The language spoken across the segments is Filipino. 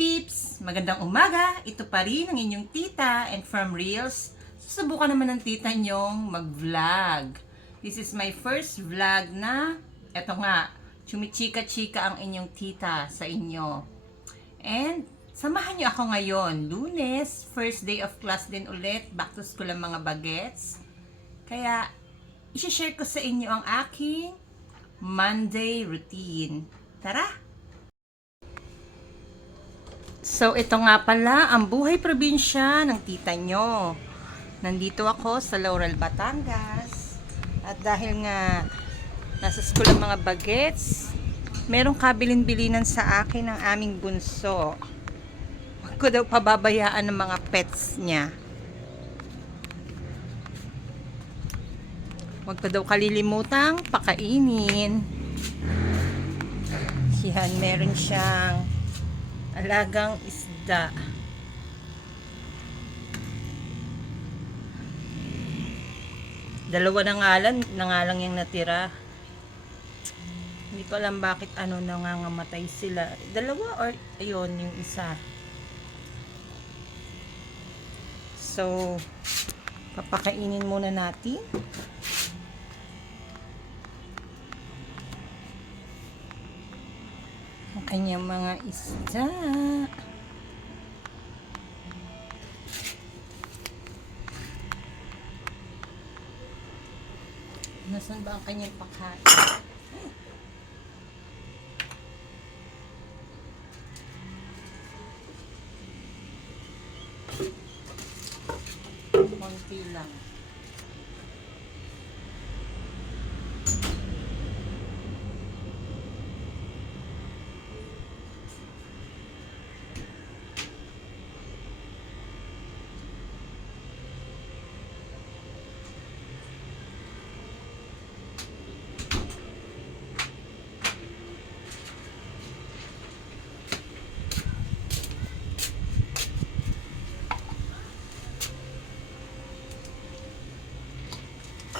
peeps! Magandang umaga! Ito pa rin ang inyong tita and from Reels. Susubukan naman ng tita nyong mag-vlog. This is my first vlog na, eto nga, chumichika-chika ang inyong tita sa inyo. And, samahan nyo ako ngayon. Lunes, first day of class din ulit. Back to school ang mga bagets. Kaya, isi-share ko sa inyo ang aking Monday routine. Tara! So, ito nga pala ang buhay probinsya ng tita nyo. Nandito ako sa Laurel, Batangas. At dahil nga nasa school ang mga bagets, merong kabilin-bilinan sa akin ng aming bunso. Huwag ko daw pababayaan ng mga pets niya. Huwag ko daw kalilimutang pakainin. Yan, meron siyang alagang isda. Dalawa na nga lang yung natira. Hindi ko alam bakit nangangamatay sila. Dalawa or ayun yung isa. So, papakainin muna natin. Ang kanyang mga isda. Nasaan ba ang kanyang pagkain? Konti lang.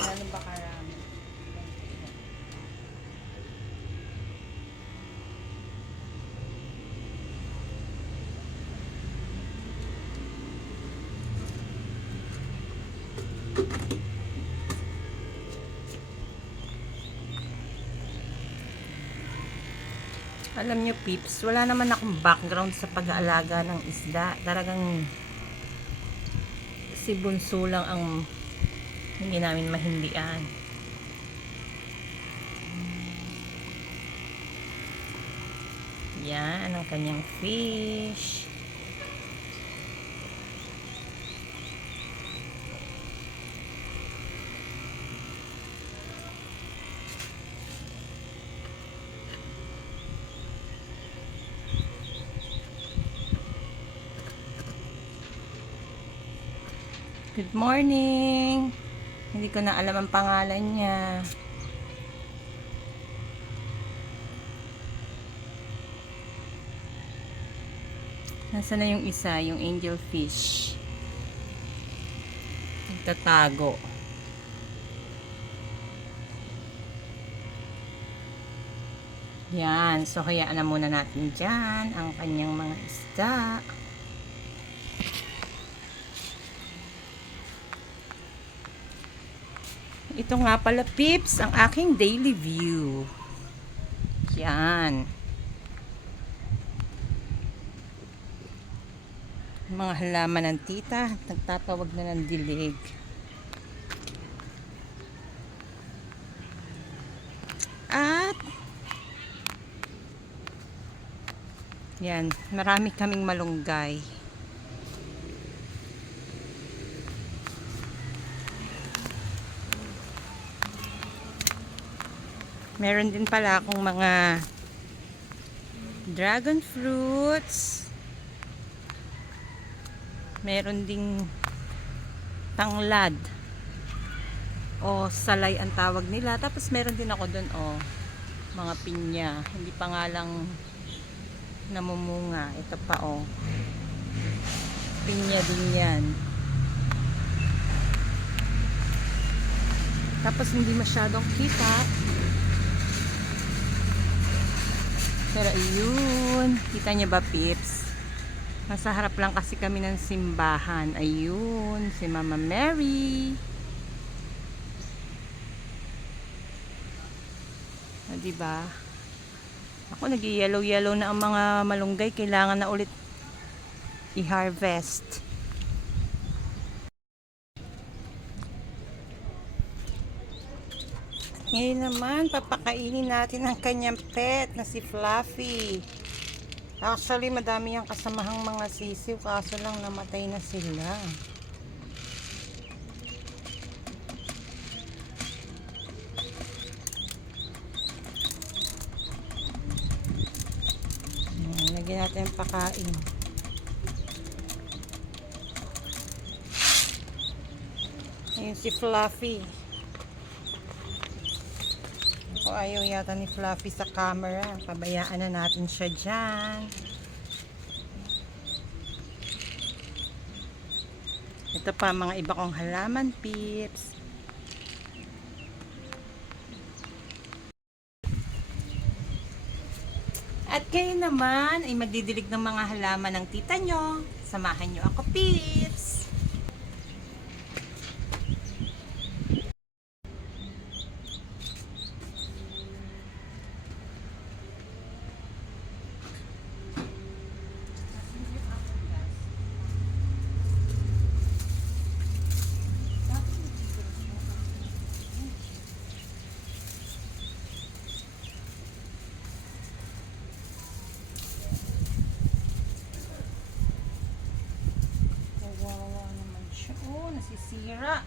Ano ba karami? Alam nyo peeps, wala naman akong background sa pag-aalaga ng isda. Talagang si bunso lang ang hindi namin mahindian. Yan ang kanyang fish. Good morning! Hindi ko na alam ang pangalan niya. Nasaan na yung isa? Yung angel fish. Nagtatago. Yan. So, hayaan na muna natin dyan ang kanyang mga isda. Ito nga pala peeps, ang aking daily view. Yan. Mga halaman ng tita, nagtatawag na ng dilig. At yan, marami kaming malunggay. Meron din pala akong mga dragon fruits. Meron ding tanglad. O salay ang tawag nila. Tapos meron din ako dun mga pinya. Hindi pa nga lang namumunga. Ito pa pinya din yan. Tapos hindi masyadong kita. Pero ayun, kita niyo ba peeps? Nasa harap lang kasi kami ng simbahan. Ayun, si Mama Mary. O, diba? Ako, nag-yellow-yellow na ang mga malunggay. Kailangan na ulit i-harvest. Ngayon naman, papakainin natin ang kanyang pet na si Fluffy. Actually, madami yung kasamahang mga sisiw, kaso lang namatay na sila. Lagyan natin ang pakain. Ayun si Fluffy. O, ayaw yata ni Fluffy sa camera. Pabayaan na natin siya dyan. Ito pa mga iba kong halaman, peeps. At kayo naman ay magdidilig ng mga halaman ng tita nyo. Samahan nyo ako, peeps. Kawawa naman siya. Oh, nasisira.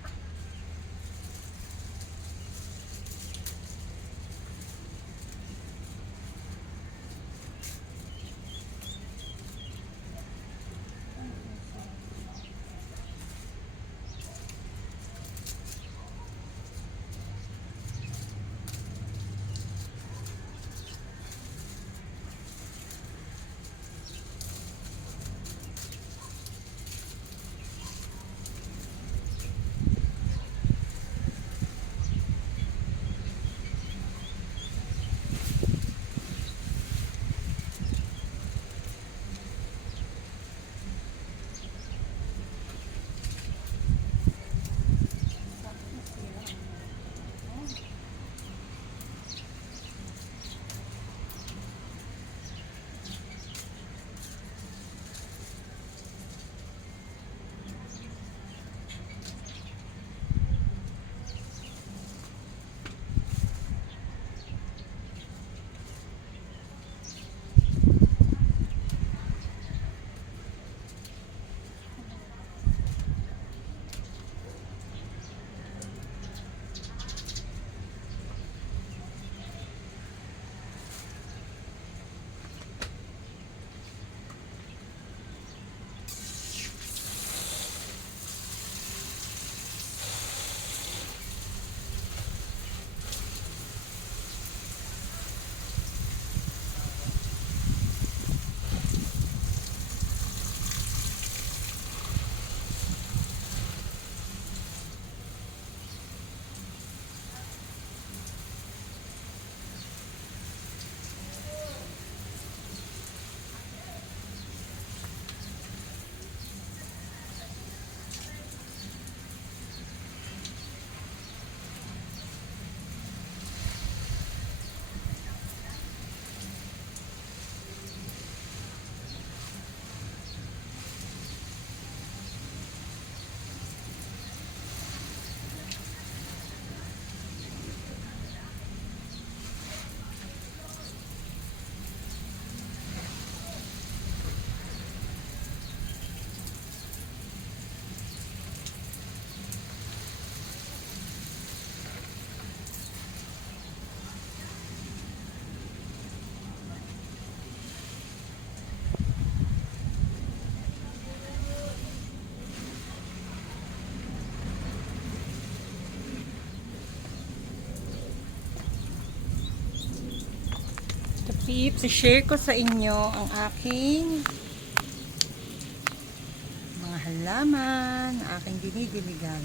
Peeps, i-share ko sa inyo ang aking mga halaman, ang aking dinidiligan.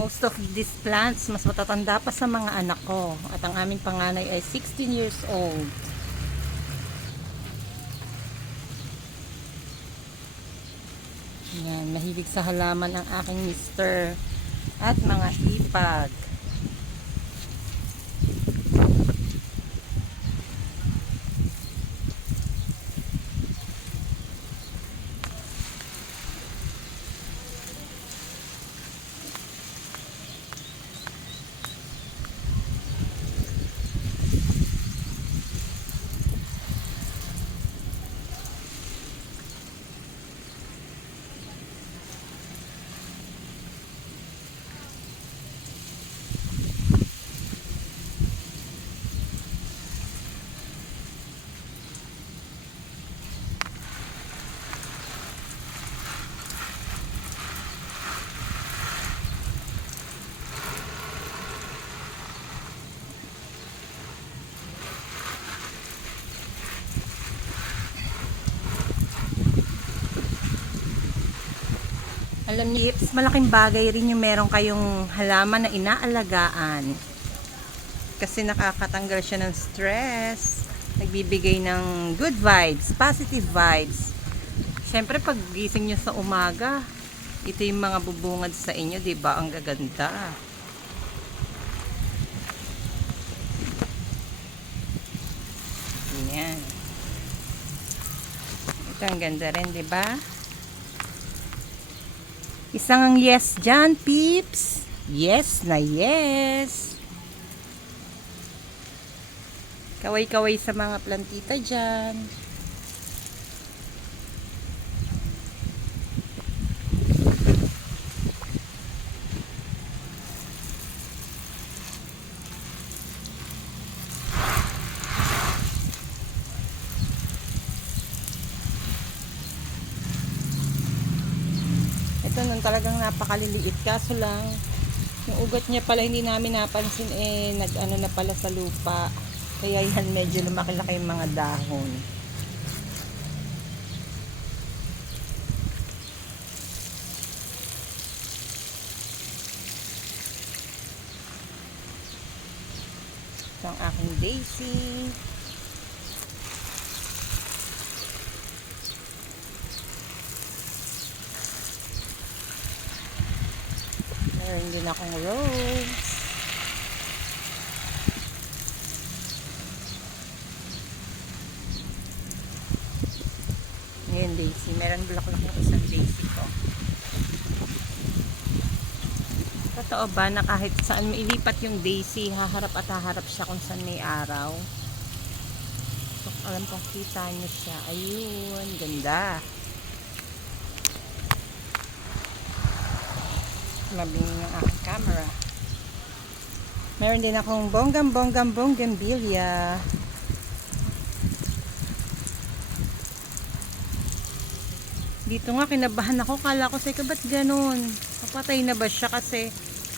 Most of these plants, mas matatanda pa sa mga anak ko. At ang aming panganay ay 16 years old. Yan, mahilig sa halaman ang aking mister at mga hipag. Alam niyo, Ips, malaking bagay rin yung meron kayong halaman na inaalagaan. Kasi nakakatanggal siya ng stress, nagbibigay ng good vibes, positive vibes. Siyempre, pag gising nyo sa umaga, ito yung mga bubungad sa inyo, diba? Ang gaganda. Ayan. Ito ang ganda rin, diba? Isang ang yes dyan, peeps. Yes na yes. Kaway-kaway sa mga plantita dyan. Ito nun talagang napakaliliit, kaso lang yung ugat niya pala hindi namin napansin, nag-ano na pala sa lupa, kaya yan medyo lumaki-laki yung mga dahon. Ito ang aking daisy. Meron din akong rose. Ngayon daisy. Meron bulaklak yung isang daisy ko. Totoo ba na kahit saan mailipat yung daisy, haharap at haharap siya kung saan may araw? So, alam kong kita niyo siya. Ayun, ganda. Mabingin yung aking camera. Meron din akong bonggambilya. Dito nga kinabahan ako, kala ko say ba't ganun? Papatay na ba siya kasi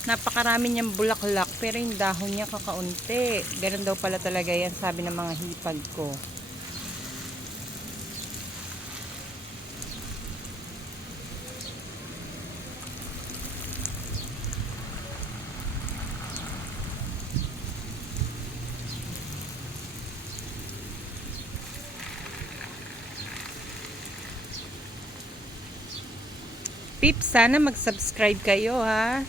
napakarami niyang bulaklak pero yung dahon niya kakaunti. Ganun daw pala talaga yan, sabi ng mga hipag ko. Pips, sana mag-subscribe kayo ha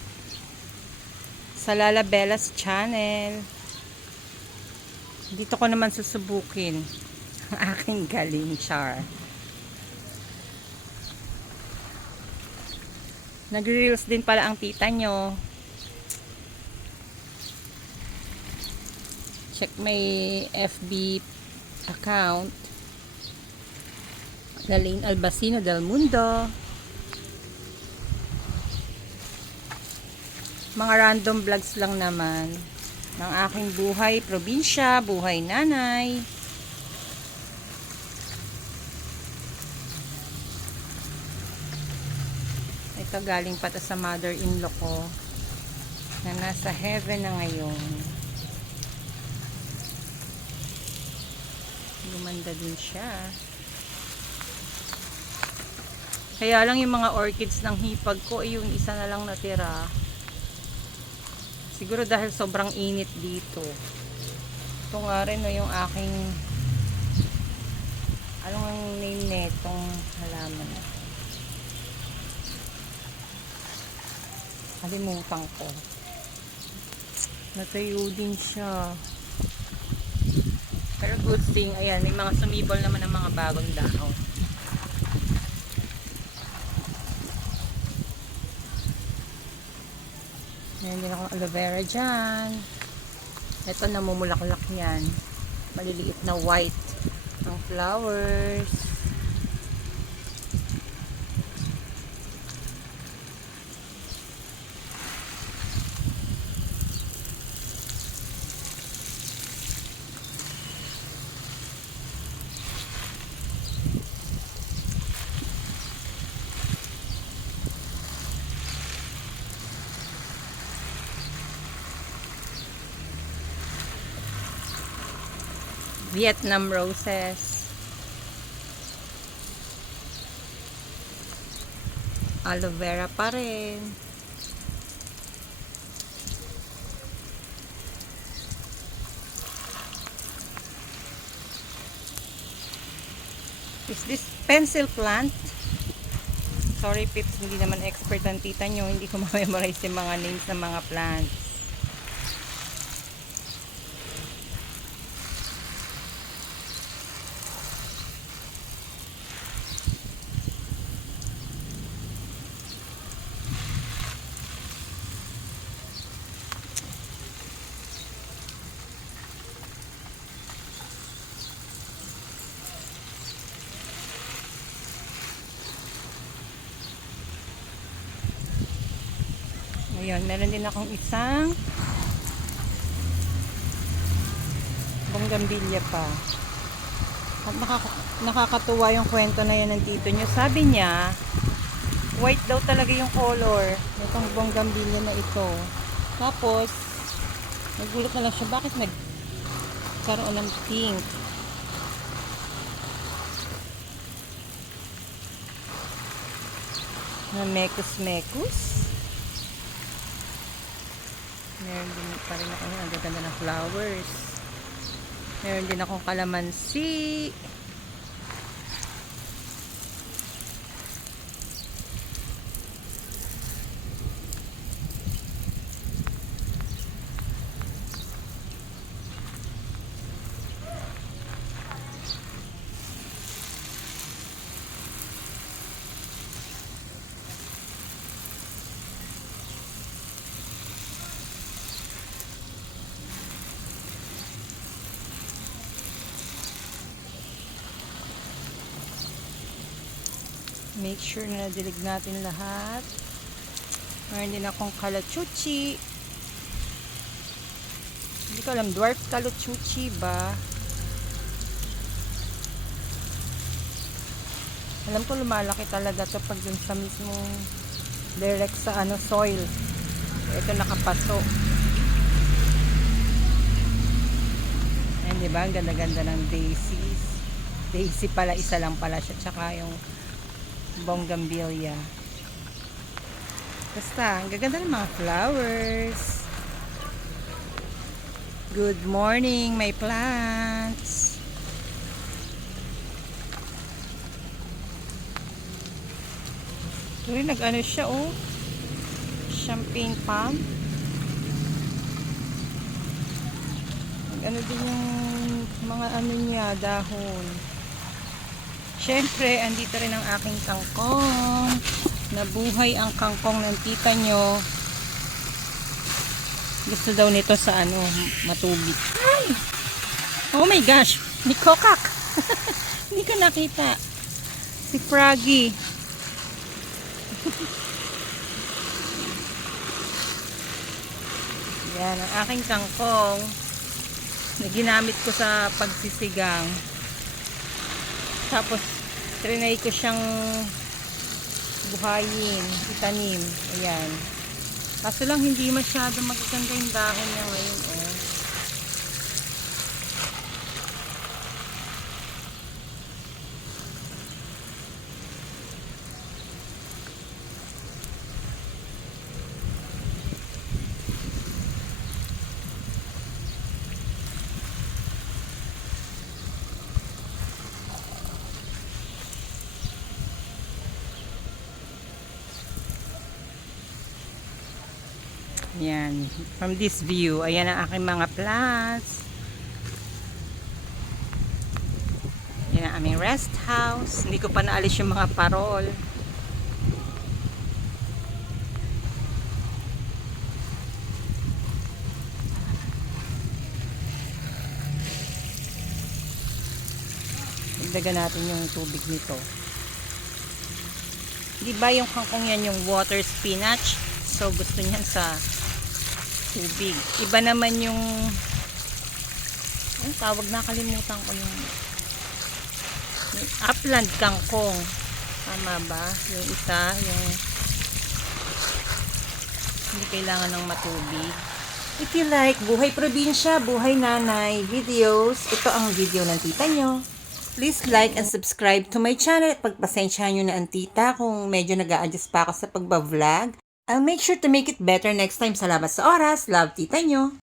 sa Lala Bella's channel. Dito ko naman susubukin ang aking galing, char. Nag-reels din pala ang tita nyo. Check my FB account, Galain Albacino del Mundo. Mga random vlogs lang naman ng aking buhay probinsya, buhay nanay. Ito galing pa to sa mother-in-law ko na nasa heaven na ngayon. Gumanda din siya. Kaya lang yung mga orchids ng hipag ko, yung isa na lang natira. Siguro dahil sobrang init dito. Ito nga rin, no, yung aking, anong ang name netong halaman na? Kalimutan ko. Natuyo din siya. Pero good thing, ayan, may mga sumibol naman ng mga bagong dahon. Meron din akong aloe vera dyan. Ito, namumulaklak yan. Maliliit na white ang flowers. Vietnam roses. Aloe vera pa rin. Is this pencil plant? Sorry pips, hindi naman expert ang tita nyo. Hindi ko ma-memorize yung mga names ng mga plants. Ayun, meron din akong isang bonggambilya pa. At nakakatuwa yung kwento na yan ng tito nyo. Sabi niya, white daw talaga yung color nitong bonggambilya na ito. Tapos, nagulat na lang siya, bakit nagkaroon ng pink? Na mekus-mekus. Meron din pa rin ako, ang ganda ng flowers. Meron din akong kalamansi. Make sure na nadilig natin lahat. Meron din akong kalachuchi. Hindi ko alam, dwarf kalachuchi ba? Alam ko lumalaki talaga to pag dun sa mismong direct sa soil. Ito nakapaso. Ayan, diba? Ang ganda-ganda ng daisies. Daisy pala, isa lang pala siya. Tsaka yung bonggambilya. Basta, ang gaganda ng mga flowers. Good morning, my plants. Ito rin, nag-ano siya, oh. Champagne palm. Nag-ano din yung mga ano niya, dahon. Siyempre, andito rin ang aking kangkong. Nabuhay ang kangkong ng tita nyo. Gusto daw nito sa matubig. Ay! Oh my gosh! Ni Kokak! Hindi ko nakita. Si Froggy. Yan, ang aking kangkong na ginamit ko sa pagsisigang. Tapos, trinay ko siyang buhayin, itanim. Ayan. Kaso lang, hindi masyado magaganda yung dahon niya ngayon. Oh. Yan. From this view, ayan ang aking mga plants. Yan ang aming rest house. Hindi ko pa naalis yung mga parol. Dagdagan natin yung tubig nito. Di ba yung kangkong yan yung water spinach? So gusto niyan sa tubig. Iba naman yung ang tawag, nakalimutan ko yung upland kangkong. Tama ba? Yung isa, yung hindi kailangan ng matubig. If you like buhay probinsya, buhay nanay videos, ito ang video ng tita nyo. Please like and subscribe to my channel at pagpasensyahan nyo na ang tita kung medyo nag-a-adjust pa ako sa pagbablog. I'll make sure to make it better next time. Salamat sa oras. Love, tita nyo.